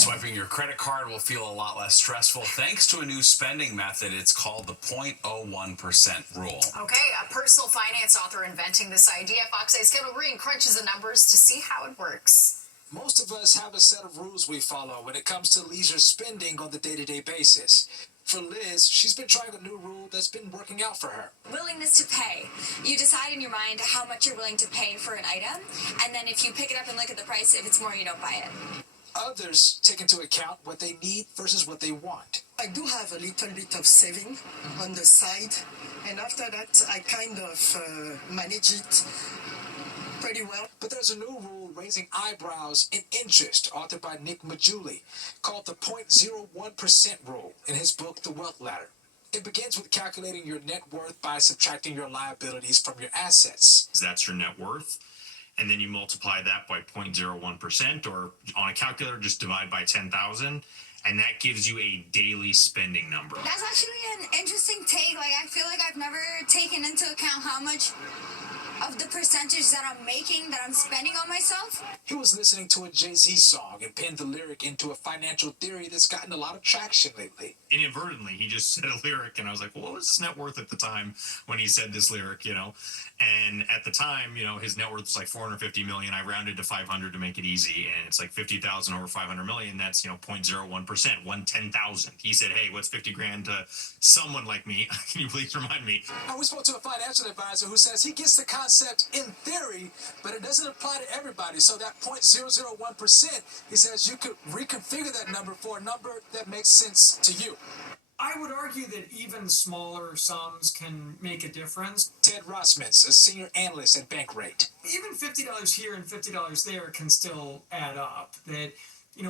Swiping your credit card will feel a lot less stressful thanks to a new spending method. It's called the 0.01% rule. Okay, a personal finance author inventing this idea. Fox 8's Kendall Green crunches the numbers to see how it works. Most of us have a set of rules we follow when it comes to leisure spending on the day-to-day basis. For Liz, she's been trying a new rule that's been working out for her. Willingness to pay. You decide in your mind how much you're willing to pay for an item, and then if you pick it up and look at the price, if it's more, you don't buy it. Others take into account what they need versus what they want. I do have a little bit of saving on the side, and after that, I kind of manage it pretty well. But there's a new rule raising eyebrows in interest, authored by Nick Majuli, called the 0.01% rule in his book, The Wealth Ladder. It begins with calculating your net worth by subtracting your liabilities from your assets. That's your net worth. And then you multiply that by 0.01%, or on a calculator, just divide by 10,000. And that gives you a daily spending number. That's actually an interesting take. I feel like I've never taken into account how much of the percentage that I'm making, that I'm spending on myself. He was listening to a Jay-Z song and penned the lyric into a financial theory that's gotten a lot of traction lately. Inadvertently, he just said a lyric, and I was like, well, what was his net worth at the time when he said this lyric, And at the time, his net worth was like 450 million. I rounded to 500 to make it easy, and it's like 50,000 over 500 million. That's, 0.01%, 1/10,000. He said, hey, what's 50 grand to someone like me? Can you please remind me? Now, we spoke to a financial advisor who says he gets the concept in theory, but it doesn't apply to everybody. So that 0.001%, he says you could reconfigure that number for a number that makes sense to you. I would argue that even smaller sums can make a difference. Ted Rossmans, a senior analyst at Bankrate. Even $50 here and $50 there can still add up. That,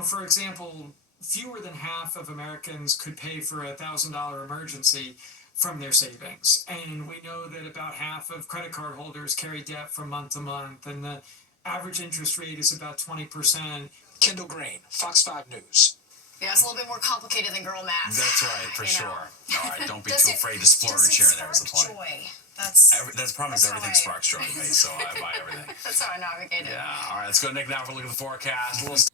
for example, fewer than half of Americans could pay for a $1,000 emergency from their savings. And we know that about half of credit card holders carry debt from month to month, and the average interest rate is about 20%. Kendall Green, Fox 5 News. Yeah, it's a little bit more complicated than girl math. That's right, for sure. All right, don't be too afraid to splurge here and there is the point. Joy. That's the problem is everything sparks joy to me, so I buy everything. That's how I navigate it. Yeah, all right, let's go to Nick now for a look at the forecast.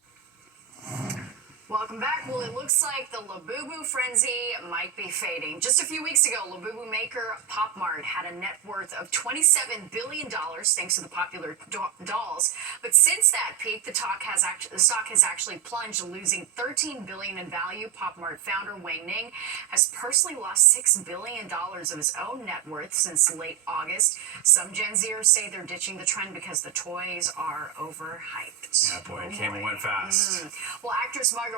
Welcome back. Well, it looks like the Labubu frenzy might be fading. Just a few weeks ago, Labubu maker Pop Mart had a net worth of $27 billion thanks to the popular dolls. But since that peak, the stock has actually plunged, losing $13 billion in value. Pop Mart founder Wei Ning has personally lost $6 billion of his own net worth since late August. Some Gen Zers say they're ditching the trend because the toys are overhyped. Yeah, boy, it came and went fast. Well, actress Margot